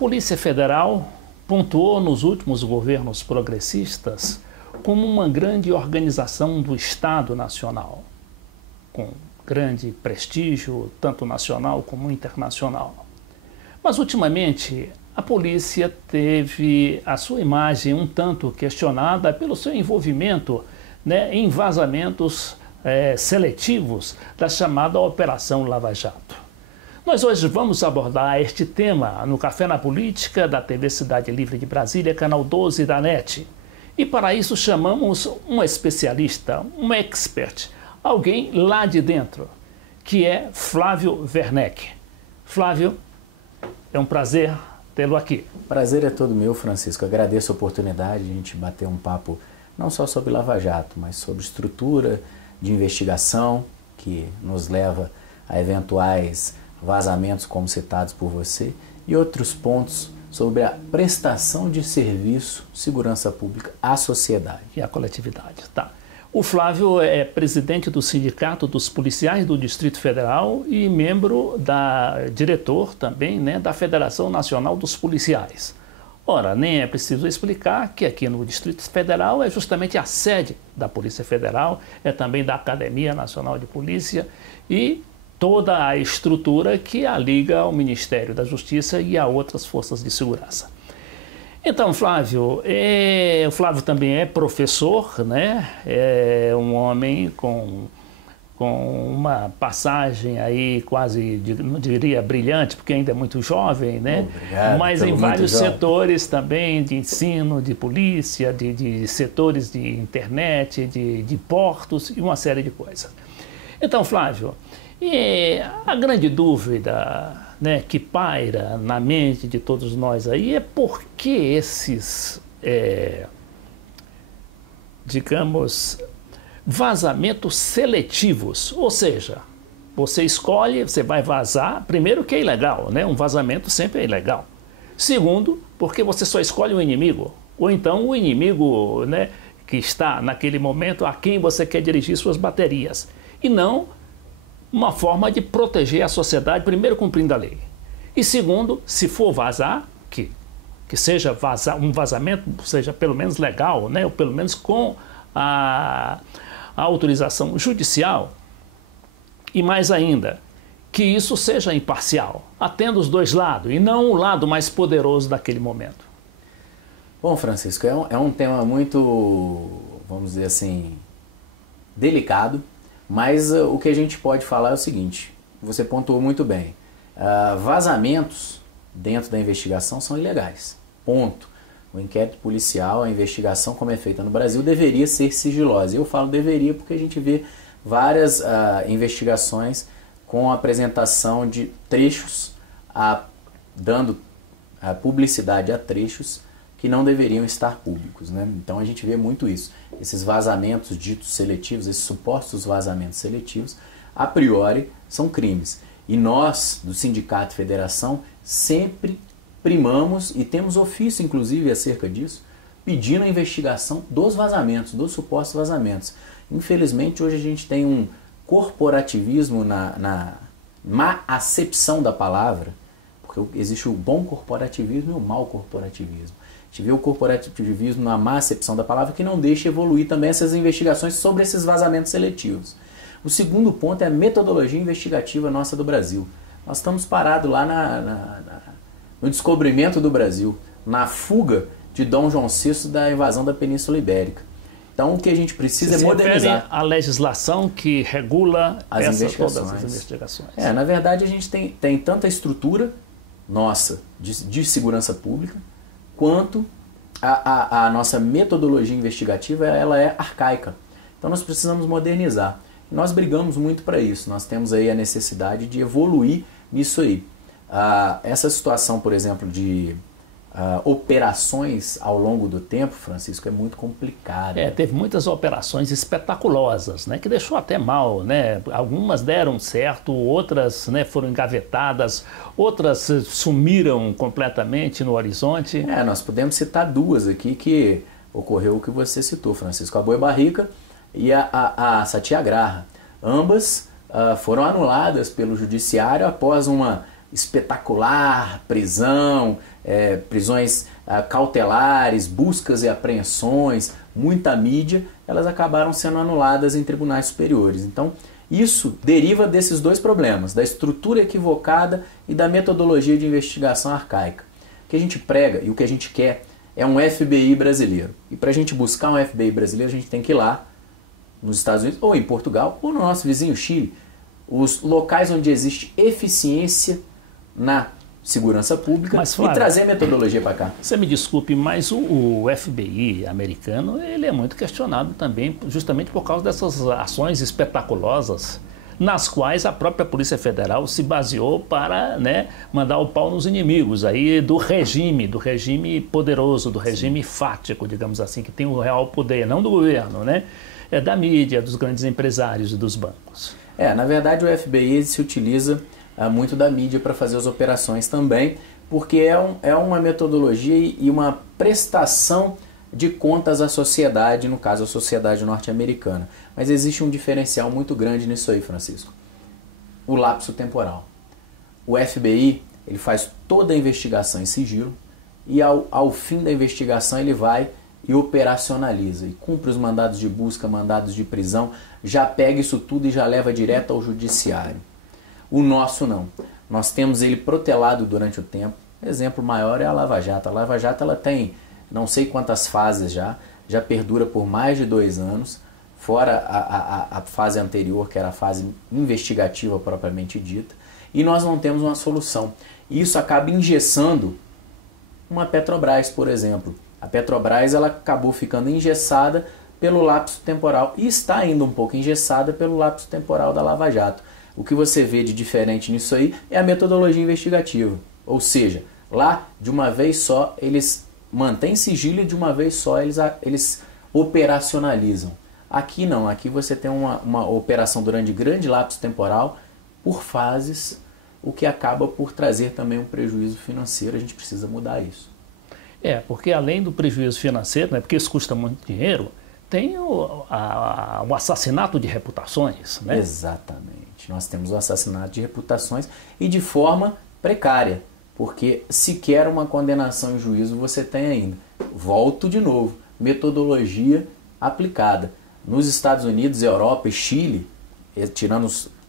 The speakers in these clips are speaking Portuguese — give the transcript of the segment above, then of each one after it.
Polícia Federal pontuou nos últimos governos progressistas como uma grande organização do Estado Nacional, com grande prestígio, tanto nacional como internacional. Mas, ultimamente, a polícia teve a sua imagem um tanto questionada pelo seu envolvimento, né, em vazamentos seletivos da chamada Operação Lava Jato. Nós hoje vamos abordar este tema no Café na Política da TV Cidade Livre de Brasília, canal 12 da NET. E para isso chamamos um especialista, um expert, alguém lá de dentro, que é Flávio Werneck. Flávio, é um prazer tê-lo aqui. Prazer é todo meu, Francisco. Agradeço a oportunidade de a gente bater um papo não só sobre Lava Jato, mas sobre estrutura de investigação que nos leva a eventuais vazamentos como citados por você e outros pontos sobre a prestação de serviço, segurança pública à sociedade. E à coletividade, tá. O Flávio é presidente do Sindicato dos Policiais do Distrito Federal e diretor também, né, da Federação Nacional dos Policiais. Ora, nem é preciso explicar que aqui no Distrito Federal é justamente a sede da Polícia Federal, é também da Academia Nacional de Polícia e toda a estrutura que a liga ao Ministério da Justiça e a outras forças de segurança. Então, Flávio, o Flávio também é professor, né? É um homem com uma passagem aí quase, não diria brilhante, porque ainda é muito jovem, né? Obrigado, mas em vários setores também de ensino, de polícia, de setores de internet, de portos e uma série de coisas. Então, Flávio, a grande dúvida, né, que paira na mente de todos nós aí é por que esses, digamos, vazamentos seletivos. Ou seja, você escolhe, você vai vazar, primeiro que é ilegal, né? Um vazamento sempre é ilegal. Segundo, porque você só escolhe o inimigo, ou então o inimigo, né, que está naquele momento a quem você quer dirigir suas baterias, e não uma forma de proteger a sociedade, primeiro cumprindo a lei. E segundo, se for vazar, que seja um vazamento, seja pelo menos legal, né? Ou pelo menos com a autorização judicial, e mais ainda, que isso seja imparcial, atenda os dois lados, e não o lado mais poderoso daquele momento. Bom, Francisco, é um tema muito, vamos dizer assim, delicado, mas o que a gente pode falar é o seguinte, você pontuou muito bem, vazamentos dentro da investigação são ilegais, ponto. O inquérito policial, a investigação como é feita no Brasil, deveria ser sigilosa. Eu falo deveria porque a gente vê várias investigações com a apresentação de trechos, dando publicidade a trechos que não deveriam estar públicos, né? Então a gente vê muito isso. Esses vazamentos ditos seletivos, esses supostos vazamentos seletivos, a priori são crimes. E nós, do Sindicato e Federação, sempre primamos e temos ofício, inclusive, acerca disso, pedindo a investigação dos vazamentos, dos supostos vazamentos. Infelizmente, hoje a gente tem um corporativismo na má acepção da palavra, porque existe o bom corporativismo e o mau corporativismo. A gente vê o corporativismo na má acepção da palavra que não deixa evoluir também essas investigações sobre esses vazamentos seletivos. O segundo ponto é a metodologia investigativa nossa do Brasil. Nós estamos parados lá no descobrimento do Brasil, na fuga de Dom João VI da invasão da Península Ibérica. Então o que a gente precisa é modernizar a legislação que regula todas as investigações. Na verdade a gente tem tanta estrutura nossa de segurança pública, quanto a nossa metodologia investigativa ela é arcaica. Então nós precisamos modernizar. Nós brigamos muito para isso, nós temos aí a necessidade de evoluir nisso aí. Essa situação, por exemplo, de operações ao longo do tempo, Francisco, é muito complicada. Teve muitas operações espetaculosas, né, que deixou até mal, né? Algumas deram certo, outras, né, foram engavetadas, outras sumiram completamente no horizonte. Nós podemos citar duas aqui que ocorreu o que você citou, Francisco, a Boi Barrica e a Satyagraha. Ambas foram anuladas pelo judiciário após uma espetacular, prisão, prisões cautelares, buscas e apreensões, muita mídia, elas acabaram sendo anuladas em tribunais superiores. Então, isso deriva desses dois problemas, da estrutura equivocada e da metodologia de investigação arcaica. O que a gente prega e o que a gente quer é um FBI brasileiro. E para a gente buscar um FBI brasileiro, a gente tem que ir lá nos Estados Unidos, ou em Portugal, ou no nosso vizinho Chile, os locais onde existe eficiência na segurança pública, mas, Flávio, e trazer a metodologia para cá. Você me desculpe, mas o FBI americano ele é muito questionado também justamente por causa dessas ações espetaculosas nas quais a própria Polícia Federal se baseou para, né, mandar o pau nos inimigos aí do regime poderoso, do regime fático, digamos assim, que tem o real poder, não do governo, né? É da mídia, dos grandes empresários e dos bancos. Na verdade o FBI se utiliza muito da mídia para fazer as operações também, porque é uma metodologia e uma prestação de contas à sociedade, no caso a sociedade norte-americana. Mas existe um diferencial muito grande nisso aí, Francisco. O lapso temporal. O FBI ele faz toda a investigação em sigilo e ao fim da investigação ele vai e operacionaliza e cumpre os mandados de busca, mandados de prisão, já pega isso tudo e já leva direto ao judiciário. O nosso não. Nós temos ele protelado durante o tempo. Exemplo maior é a Lava Jato. A Lava Jato ela tem não sei quantas fases já perdura por mais de 2 anos, fora a fase anterior, que era a fase investigativa propriamente dita, e nós não temos uma solução. E isso acaba engessando uma Petrobras, por exemplo. A Petrobras ela acabou ficando engessada pelo lapso temporal e está ainda um pouco engessada pelo lapso temporal da Lava Jato. O que você vê de diferente nisso aí é a metodologia investigativa. Ou seja, lá de uma vez só eles mantêm sigilo e de uma vez só eles operacionalizam. Aqui não, aqui você tem uma operação durante grande lapso temporal, por fases, o que acaba por trazer também um prejuízo financeiro. A gente precisa mudar isso. Porque além do prejuízo financeiro, né, porque isso custa muito dinheiro, tem o assassinato de reputações. Né? Exatamente. Nós temos o assassinato de reputações e de forma precária, porque sequer uma condenação em juízo você tem ainda. Volto de novo, metodologia aplicada. Nos Estados Unidos, Europa e Chile,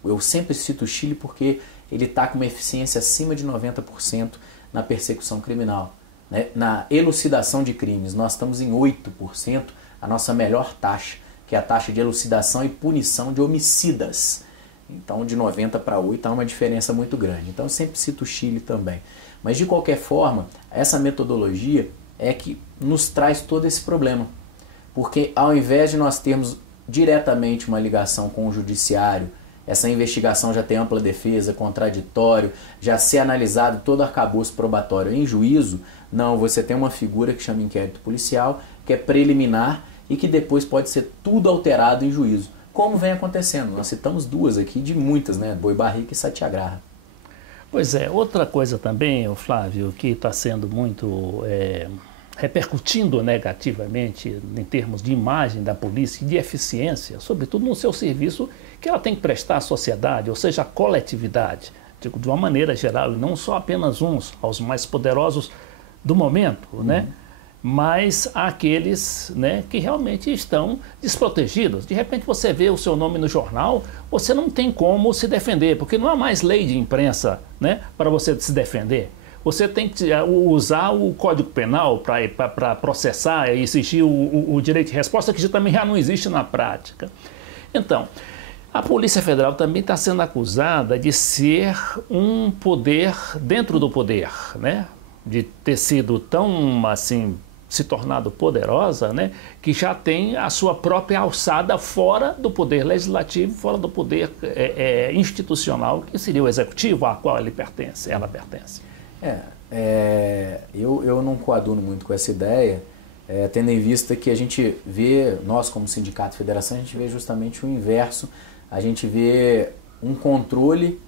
eu sempre cito o Chile porque ele está com uma eficiência acima de 90% na persecução criminal. Né? Na elucidação de crimes, nós estamos em 8%, a nossa melhor taxa, que é a taxa de elucidação e punição de homicidas. Então, de 90 para 8 há uma diferença muito grande. Então, eu sempre cito o Chile também. Mas, de qualquer forma, essa metodologia é que nos traz todo esse problema. Porque, ao invés de nós termos diretamente uma ligação com o judiciário, essa investigação já tem ampla defesa, contraditório, já ser analisado todo arcabouço probatório em juízo, não, você tem uma figura que chama inquérito policial, que é preliminar e que depois pode ser tudo alterado em juízo. Como vem acontecendo? Nós citamos 2 aqui de muitas, né? Boi Barriga e Satyagraha. Pois é, outra coisa também, Flávio, que está sendo muito repercutindo negativamente em termos de imagem da polícia e de eficiência, sobretudo no seu serviço que ela tem que prestar à sociedade, ou seja, à coletividade, digo, de uma maneira geral, e não só apenas aos mais poderosos do momento, né? Mas àqueles, né, que realmente estão desprotegidos. De repente você vê o seu nome no jornal, você não tem como se defender, porque não há mais lei de imprensa, né, para você se defender. Você tem que usar o Código Penal para processar e exigir o direito de resposta, que também já não existe na prática. Então, a Polícia Federal também está sendo acusada de ser um poder dentro do poder, né? De ter sido tão, assim, se tornado poderosa, né? Que já tem a sua própria alçada fora do poder legislativo, fora do poder institucional, que seria o executivo, a qual ela pertence. Eu não coaduno muito com essa ideia, tendo em vista que a gente vê, nós como sindicato e federação, a gente vê justamente o inverso, a gente vê um controle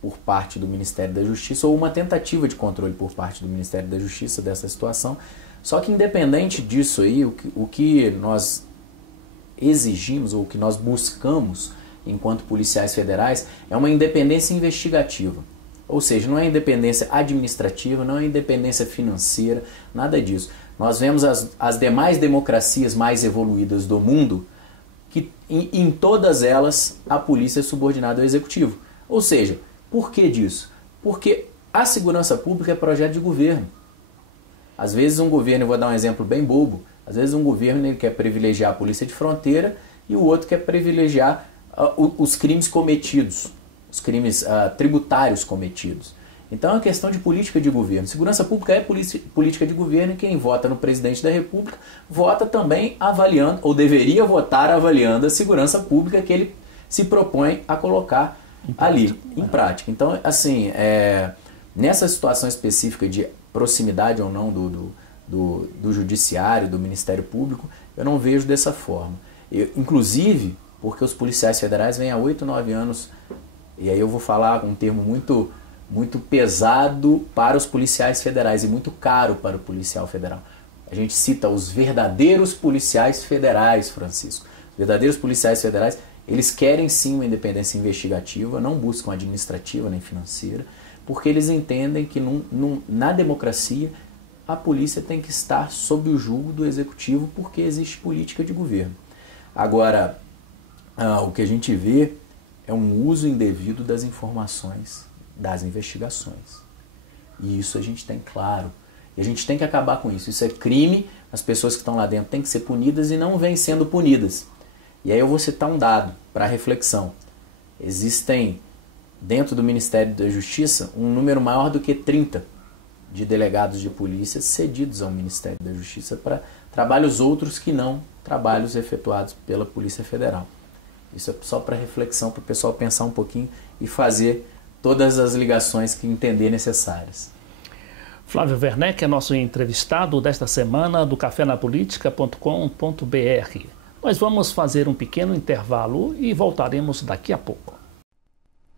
por parte do Ministério da Justiça, ou uma tentativa de controle por parte do Ministério da Justiça dessa situação. Só que independente disso aí, o que nós exigimos, ou o que nós buscamos, enquanto policiais federais, é uma independência investigativa. Ou seja, não é independência administrativa, não é independência financeira, nada disso. Nós vemos as demais democracias mais evoluídas do mundo, que em todas elas a polícia é subordinada ao executivo. Ou seja, por que disso? Porque a segurança pública é projeto de governo. Às vezes um governo, eu vou dar um exemplo bem bobo, às vezes um governo ele quer privilegiar a polícia de fronteira e o outro quer privilegiar os crimes cometidos, os crimes tributários cometidos. Então é uma questão de política de governo. Segurança pública é política de governo e quem vota no presidente da República vota também avaliando, ou deveria votar avaliando a segurança pública que ele se propõe a colocar ali, em prática. Então, assim, nessa situação específica de proximidade ou não do judiciário, do Ministério Público, eu não vejo dessa forma. Inclusive, porque os policiais federais vêm há 8, 9 anos, e aí eu vou falar um termo muito pesado para os policiais federais e muito caro para o policial federal. A gente cita os verdadeiros policiais federais, Francisco. Os verdadeiros policiais federais, eles querem sim uma independência investigativa, não buscam administrativa nem financeira, porque eles entendem que na democracia a polícia tem que estar sob o jugo do executivo porque existe política de governo. Agora, o que a gente vê é um uso indevido das informações, das investigações. E isso a gente tem claro. E a gente tem que acabar com isso. Isso é crime, as pessoas que estão lá dentro têm que ser punidas e não vêm sendo punidas. E aí eu vou citar um dado para reflexão. Existem, dentro do Ministério da Justiça, um número maior do que 30 de delegados de polícia cedidos ao Ministério da Justiça para trabalhos outros que não trabalhos efetuados pela Polícia Federal. Isso é só para reflexão, para o pessoal pensar um pouquinho e fazer todas as ligações que entender necessárias. Flávio Werneck é nosso entrevistado desta semana do cafenapolitica.com.br. Nós vamos fazer um pequeno intervalo e voltaremos daqui a pouco.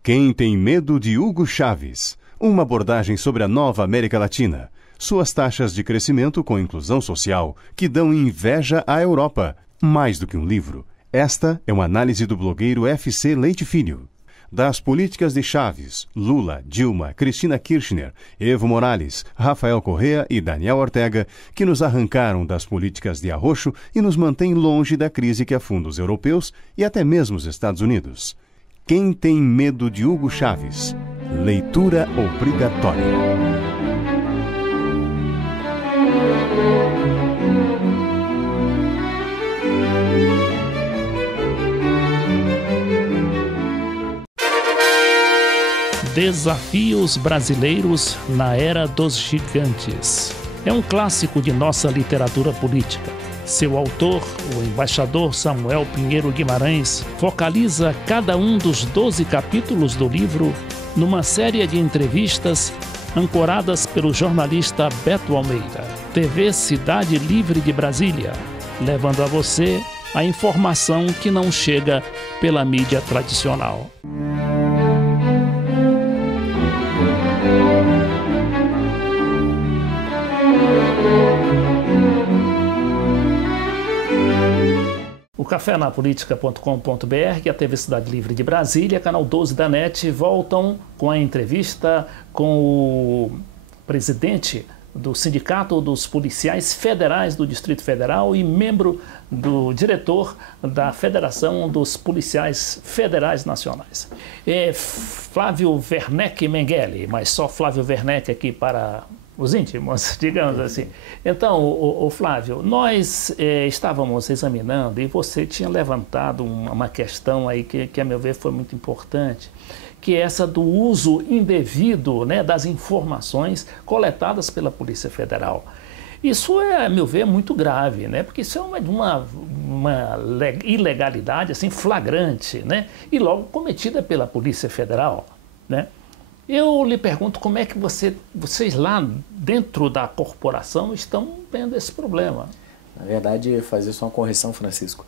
Quem tem medo de Hugo Chávez? Uma abordagem sobre a nova América Latina. Suas taxas de crescimento com inclusão social que dão inveja à Europa. Mais do que um livro, esta é uma análise do blogueiro FC Leite Filho. Das políticas de Chávez, Lula, Dilma, Cristina Kirchner, Evo Morales, Rafael Correa e Daniel Ortega, que nos arrancaram das políticas de arroxo e nos mantêm longe da crise que afunda os europeus e até mesmo os Estados Unidos. Quem tem medo de Hugo Chávez? Leitura obrigatória. Desafios brasileiros na era dos gigantes. É um clássico de nossa literatura política. Seu autor, o embaixador Samuel Pinheiro Guimarães, focaliza cada um dos 12 capítulos do livro numa série de entrevistas ancoradas pelo jornalista Beto Almeida, TV Cidade Livre de Brasília, levando a você a informação que não chega pela mídia tradicional. O cafenapolitica.com.br e a TV Cidade Livre de Brasília, canal 12 da NET, voltam com a entrevista com o presidente do Sindicato dos Policiais Federais do Distrito Federal e membro do diretor da Federação dos Policiais Federais Nacionais. Flávio Werneck Mengele, mas só Flávio Werneck aqui para os íntimos, digamos assim. Então, o Flávio, nós estávamos examinando e você tinha levantado uma questão aí que, a meu ver, foi muito importante, que é essa do uso indevido, né, das informações coletadas pela Polícia Federal. Isso é, a meu ver, muito grave, né, porque isso é uma ilegalidade assim, flagrante, né, e logo cometida pela Polícia Federal, né. Eu lhe pergunto como é que vocês lá dentro da corporação estão vendo esse problema. Na verdade, fazer só uma correção, Francisco,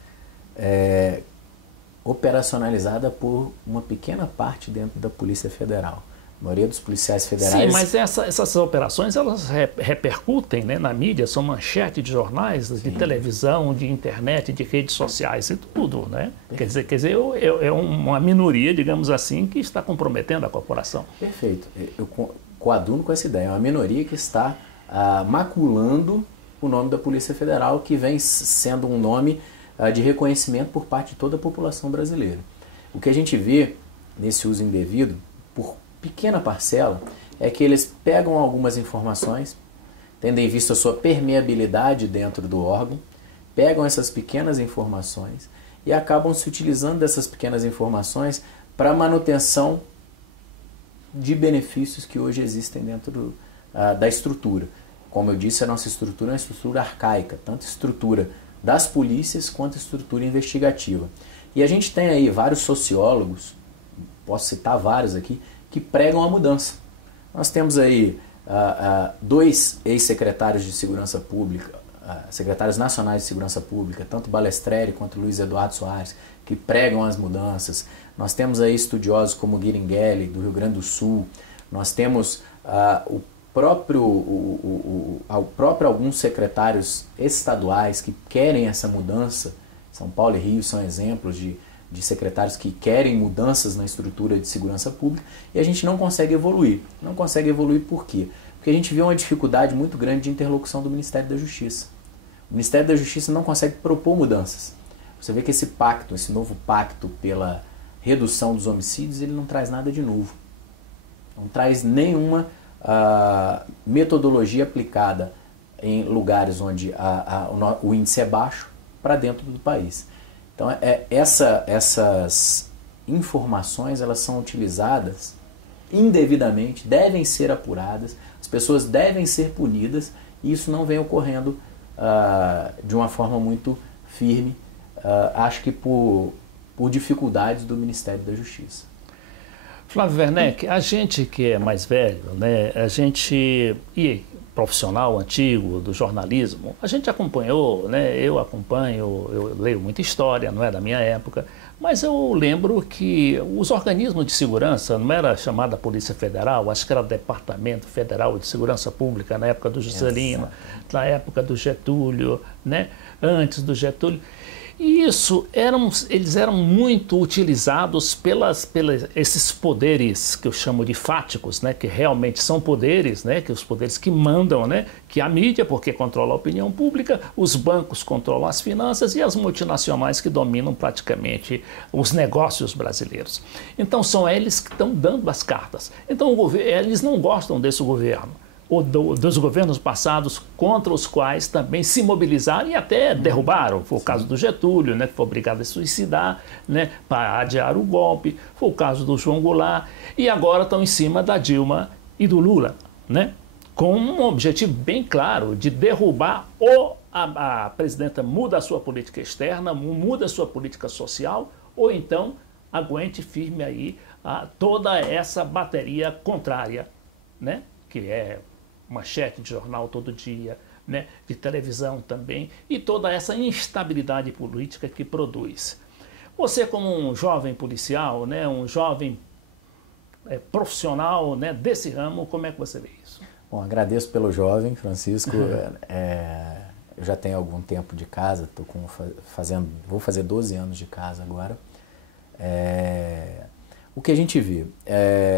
operacionalizada por uma pequena parte dentro da Polícia Federal. A maioria dos policiais federais... Sim, mas essas operações, elas repercutem, né, na mídia, são manchete de jornais, de televisão, de internet, de redes sociais e tudo, né? Quer dizer, é uma minoria, digamos assim, que está comprometendo a corporação. Perfeito. Eu coaduno com essa ideia. É uma minoria que está maculando o nome da Polícia Federal, que vem sendo um nome de reconhecimento por parte de toda a população brasileira. O que a gente vê nesse uso indevido, por pequena parcela, é que eles pegam algumas informações, tendo em vista a sua permeabilidade dentro do órgão, pegam essas pequenas informações e acabam se utilizando dessas pequenas informações para manutenção de benefícios que hoje existem dentro da estrutura. Como eu disse, a nossa estrutura é uma estrutura arcaica, tanto estrutura das polícias quanto estrutura investigativa. E a gente tem aí vários sociólogos, posso citar vários aqui, que pregam a mudança. Nós temos aí dois ex-secretários de Segurança Pública, secretários nacionais de Segurança Pública, tanto Balestreri quanto Luiz Eduardo Soares, que pregam as mudanças. Nós temos aí estudiosos como Guiringueli, do Rio Grande do Sul. Nós temos o próprio alguns secretários estaduais que querem essa mudança. São Paulo e Rio são exemplos de secretários que querem mudanças na estrutura de segurança pública e a gente não consegue evoluir. Não consegue evoluir por quê? Porque a gente vê uma dificuldade muito grande de interlocução do Ministério da Justiça. O Ministério da Justiça não consegue propor mudanças. Você vê que esse pacto, esse novo pacto pela redução dos homicídios, ele não traz nada de novo. Não traz nenhuma metodologia aplicada em lugares onde o índice é baixo para dentro do país. Então, essas informações elas são utilizadas indevidamente, devem ser apuradas, as pessoas devem ser punidas e isso não vem ocorrendo de uma forma muito firme, acho que por dificuldades do Ministério da Justiça. Flávio Werneck, a gente que é mais velho, né, a gente profissional antigo do jornalismo, a gente acompanhou, né, eu acompanho, eu leio muita história, não é da minha época, mas eu lembro que os organismos de segurança, não era chamada Polícia Federal, acho que era o Departamento Federal de Segurança Pública na época do Juscelino, na época do Getúlio, né, antes do Getúlio. E isso, eles eram muito utilizados pelas esses poderes que eu chamo de fáticos, né, que realmente são poderes, né, que os poderes que mandam, né, que a mídia, porque controla a opinião pública, os bancos controlam as finanças e as multinacionais que dominam praticamente os negócios brasileiros. Então são eles que estão dando as cartas. Então eles não gostam desse governo, ou dos governos passados contra os quais também se mobilizaram e até derrubaram. Foi o caso do Getúlio, né, que foi obrigado a suicidar, né, para adiar o golpe. Foi o caso do João Goulart. E agora estão em cima da Dilma e do Lula, né, com um objetivo bem claro de derrubar ou a presidenta muda a sua política externa, muda a sua política social, ou então aguente firme aí toda essa bateria contrária, né, que é manchete de jornal todo dia, né, de televisão também, e toda essa instabilidade política que produz. Você, como um jovem policial, né, um jovem profissional, né, desse ramo, como é que você vê isso? Bom, agradeço pelo jovem, Francisco. Eu já tenho algum tempo de casa, vou fazer 12 anos de casa agora. O que a gente vê?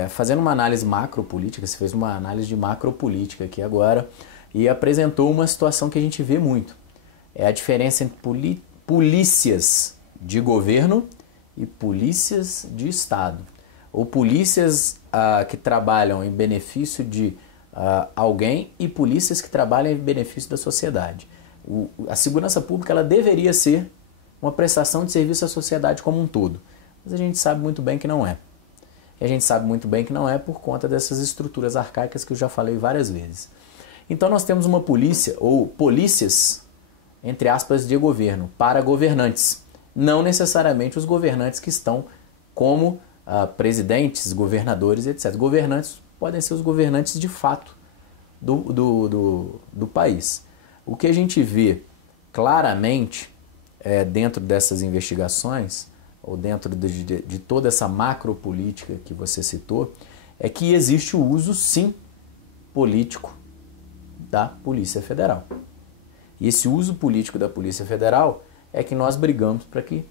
Fazendo uma análise macropolítica, se fez uma análise de macropolítica aqui agora e apresentou uma situação que a gente vê muito. É a diferença entre polícias de governo e polícias de Estado. Ou polícias que trabalham em benefício de alguém e polícias que trabalham em benefício da sociedade. A segurança pública ela deveria ser uma prestação de serviço à sociedade como um todo. Mas a gente sabe muito bem que não é. E a gente sabe muito bem que não é por conta dessas estruturas arcaicas que eu já falei várias vezes. Então nós temos uma polícia, ou polícias, entre aspas, de governo, para governantes. Não necessariamente os governantes que estão como presidentes, governadores, etc. Governantes podem ser os governantes de fato do país. O que a gente vê claramente dentro dessas investigações, ou dentro de toda essa macropolítica que você citou, é que existe o uso, sim, político da Polícia Federal. E esse uso político da Polícia Federal é que nós brigamos para que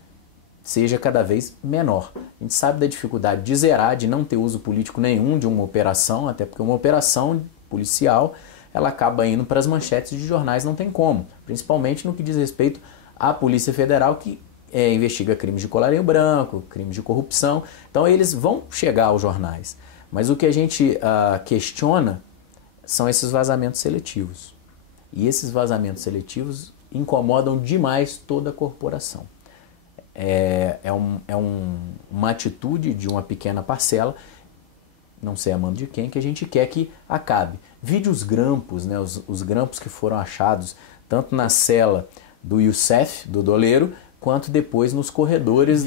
seja cada vez menor. A gente sabe da dificuldade de zerar, de não ter uso político nenhum de uma operação, até porque uma operação policial ela acaba indo para as manchetes de jornais, não tem como, principalmente no que diz respeito à Polícia Federal, que investiga crimes de colarinho branco, crimes de corrupção, então eles vão chegar aos jornais. Mas o que a gente questiona são esses vazamentos seletivos. E esses vazamentos seletivos incomodam demais toda a corporação. Uma atitude de uma pequena parcela, não sei a mando de quem, que a gente quer que acabe. Vide os grampos, né, os grampos que foram achados tanto na cela do Youssef, do doleiro, quanto depois nos corredores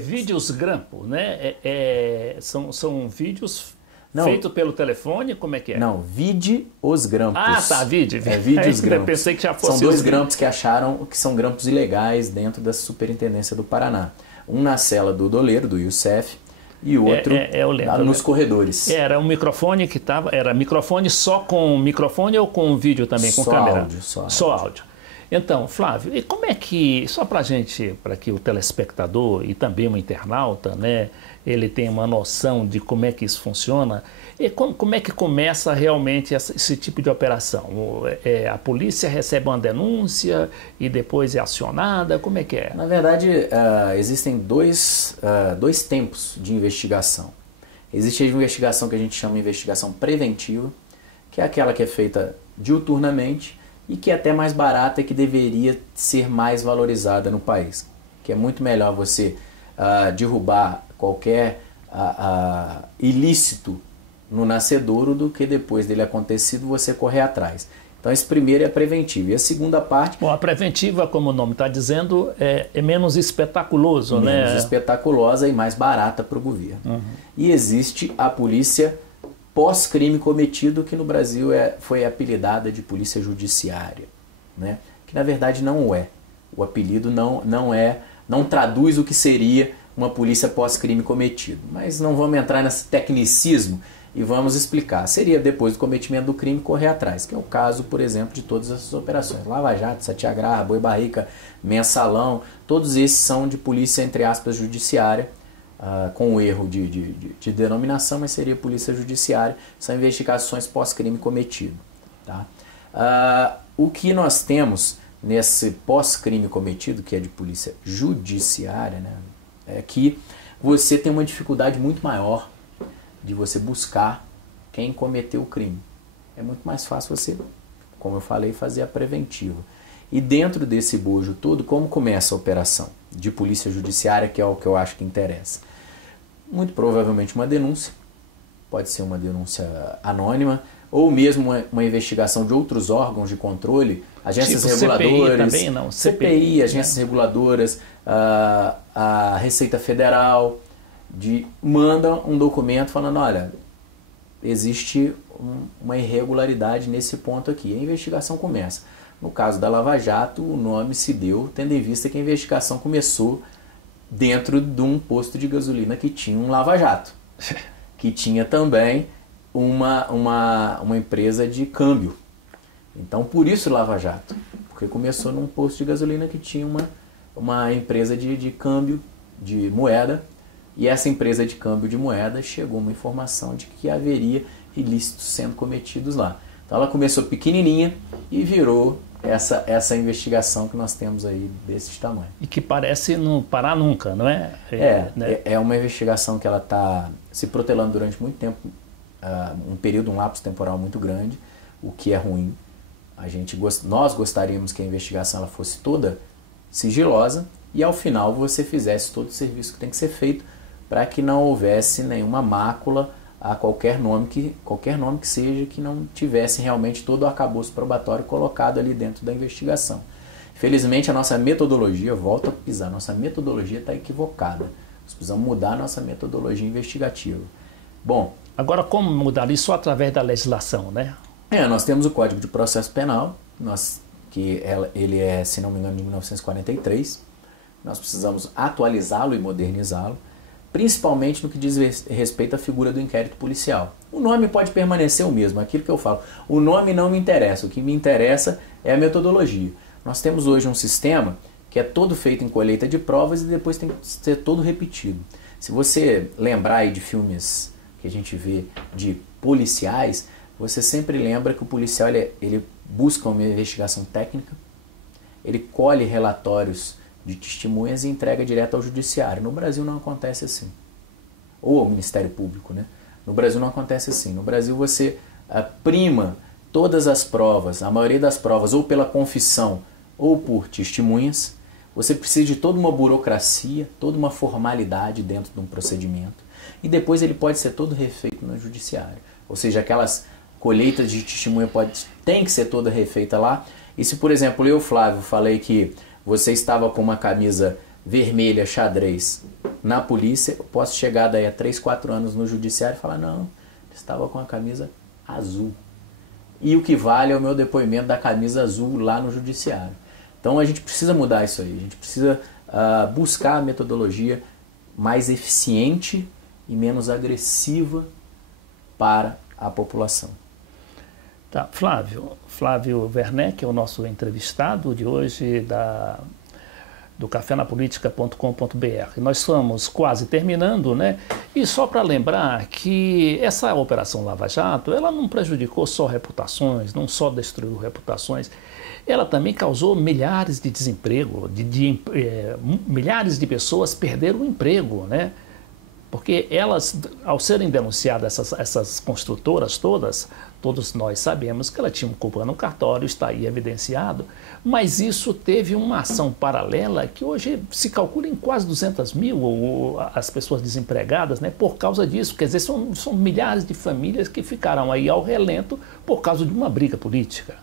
Vídeos grampo, né? São vídeos não, feitos pelo telefone? Como é que é? Não, vide os grampos. Ah, tá, vide os grampos. Eu pensei que já fosse. São dois grampos que acharam que são grampos ilegais dentro da Superintendência do Paraná. Um na cela do doleiro, do Youssef, e o outro nos corredores. Era um microfone que estava... Era microfone só com microfone ou com vídeo também, com câmera? Só áudio. Então, Flávio, e como é que, só para que o telespectador e também o internauta, né, ele tenha uma noção de como é que isso funciona, e como é que começa realmente esse tipo de operação? A polícia recebe uma denúncia e depois é acionada, como é que é? Na verdade, existem dois tempos de investigação. Existe a investigação que a gente chama de investigação preventiva, que é aquela que é feita diuturnamente, e que é até mais barata e que deveria ser mais valorizada no país. Que é muito melhor você derrubar qualquer ilícito no nascedouro do que depois dele acontecido você correr atrás. Então esse primeiro é preventivo. E a segunda parte... Bom, a preventiva, como o nome está dizendo, é menos espetaculoso, né? Menos espetaculosa e mais barata para o governo. Uhum. E existe a polícia pós-crime cometido, que no Brasil foi apelidada de polícia judiciária, né? Que na verdade não é. O apelido não traduz o que seria uma polícia pós-crime cometido. Mas não vamos entrar nesse tecnicismo e vamos explicar. Seria depois do cometimento do crime correr atrás, que é o caso, por exemplo, de todas essas operações. Lava Jato, Satiagraha, Boi Barrica, Mensalão, todos esses são de polícia, entre aspas, judiciária, com o erro de denominação, mas seria polícia judiciária, são investigações pós-crime cometido. Tá? O que nós temos nesse pós-crime cometido, que é de polícia judiciária, né, é que você tem uma dificuldade muito maior de você buscar quem cometeu o crime. É muito mais fácil você, como eu falei, fazer a preventiva. E dentro desse bojo todo, como começa a operação de polícia judiciária, que é o que eu acho que interessa? Muito provavelmente uma denúncia, pode ser uma denúncia anônima, ou mesmo uma investigação de outros órgãos de controle, agências reguladoras, CPI também, não? CPI, agências reguladoras, a Receita Federal, manda um documento falando, olha, existe uma irregularidade nesse ponto aqui. A investigação começa. No caso da Lava Jato, o nome se deu tendo em vista que a investigação começou dentro de um posto de gasolina que tinha um lava-jato, que tinha também uma empresa de câmbio. Então, por isso lava-jato, porque começou num posto de gasolina que tinha uma empresa de câmbio de moeda, e essa empresa de câmbio de moeda chegou uma informação de que haveria ilícitos sendo cometidos lá. Então, ela começou pequenininha e virou essa investigação que nós temos aí desse tamanho. E que parece não parar nunca, não é? É uma investigação que ela está se protelando durante muito tempo, um lapso temporal muito grande, o que é ruim. Nós gostaríamos que a investigação ela fosse toda sigilosa e ao final você fizesse todo o serviço que tem que ser feito para que não houvesse nenhuma mácula a qualquer nome que seja, que não tivesse realmente todo o arcabouço probatório colocado ali dentro da investigação. Felizmente a nossa metodologia, volta a pisar, nossa metodologia está equivocada. Nós precisamos mudar a nossa metodologia investigativa. Bom, agora como mudar isso? Só através da legislação, né? Nós temos o Código de Processo Penal, ele é, se não me engano, de 1943. Nós precisamos atualizá-lo e modernizá-lo. principalmente no que diz respeito à figura do inquérito policial. O nome pode permanecer o mesmo, aquilo que eu falo. O nome não me interessa, o que me interessa é a metodologia. Nós temos hoje um sistema que é todo feito em colheita de provas e depois tem que ser todo repetido. Se você lembrar aí de filmes que a gente vê de policiais, você sempre lembra que o policial ele busca uma investigação técnica, ele colhe relatórios de testemunhas e entrega direto ao judiciário. No Brasil não acontece assim. Ou ao Ministério Público, né? No Brasil não acontece assim. No Brasil você prima todas as provas, a maioria das provas, ou pela confissão ou por testemunhas. Você precisa de toda uma burocracia, toda uma formalidade dentro de um procedimento. E depois ele pode ser todo refeito no judiciário. Ou seja, aquelas colheitas de testemunha tem que ser toda refeita lá. E se, por exemplo, eu, Flávio, falei que você estava com uma camisa vermelha xadrez na polícia, eu posso chegar daí a 3, 4 anos no judiciário e falar, não, estava com a camisa azul. E o que vale é o meu depoimento da camisa azul lá no judiciário. Então a gente precisa mudar isso aí, a gente precisa buscar a metodologia mais eficiente e menos agressiva para a população. Tá, Flávio Werneck é o nosso entrevistado de hoje do cafenapolitica.com.br. Nós estamos quase terminando, né? E só para lembrar que essa Operação Lava Jato, ela não prejudicou só reputações, não só destruiu reputações, ela também causou milhares de desemprego, milhares de pessoas perderam o emprego, né? Porque elas, ao serem denunciadas, essas construtoras todos nós sabemos que elas tinham culpa no cartório, está aí evidenciado, mas isso teve uma ação paralela que hoje se calcula em quase 200 mil as pessoas desempregadas, né, por causa disso. Quer dizer, são milhares de famílias que ficaram aí ao relento por causa de uma briga política.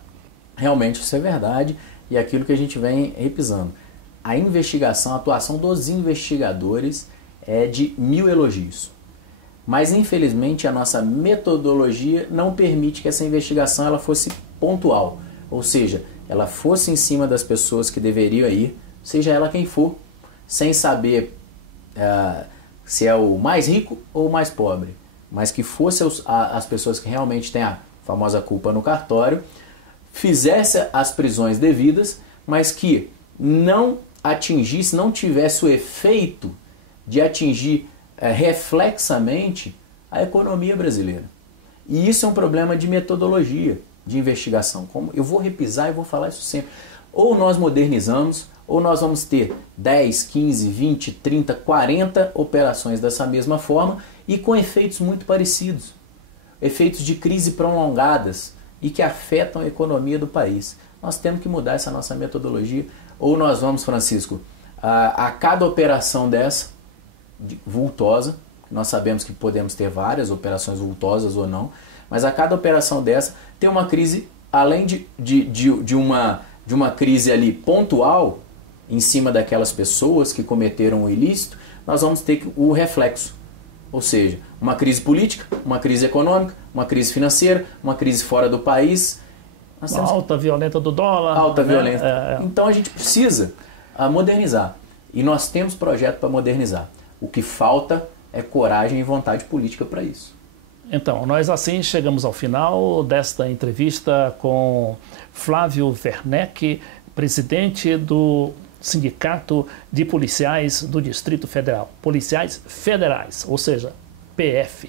Realmente isso é verdade e é aquilo que a gente vem repisando. A investigação, a atuação dos investigadores é de 1000 elogios. Mas, infelizmente, a nossa metodologia não permite que essa investigação ela fosse pontual. Ou seja, ela fosse em cima das pessoas que deveriam ir, seja ela quem for, sem saber se é o mais rico ou o mais pobre. Mas que fosse as pessoas que realmente têm a famosa culpa no cartório, fizesse as prisões devidas, mas que não atingisse, não tivesse o efeito de atingir reflexamente a economia brasileira. E isso é um problema de metodologia de investigação. Como eu vou repisar e vou falar isso sempre. Ou nós modernizamos, ou nós vamos ter 10, 15, 20, 30, 40 operações dessa mesma forma e com efeitos muito parecidos. Efeitos de crise prolongadas e que afetam a economia do país. Nós temos que mudar essa nossa metodologia. Ou nós vamos, Francisco, a cada operação dessa, vultosa, nós sabemos que podemos ter várias operações vultosas ou não, mas a cada operação dessa tem uma crise, além de uma crise ali pontual, em cima daquelas pessoas que cometeram o ilícito, nós vamos ter o reflexo. Ou seja, uma crise política, uma crise econômica, uma crise financeira, uma crise fora do país. Nós temos alta violenta do dólar. Alta violenta. Então a gente precisa modernizar. E nós temos projeto para modernizar. O que falta é coragem e vontade política para isso. Então, nós assim chegamos ao final desta entrevista com Flávio Werneck, presidente do Sindicato de Policiais do Distrito Federal. Policiais Federais, ou seja, PF.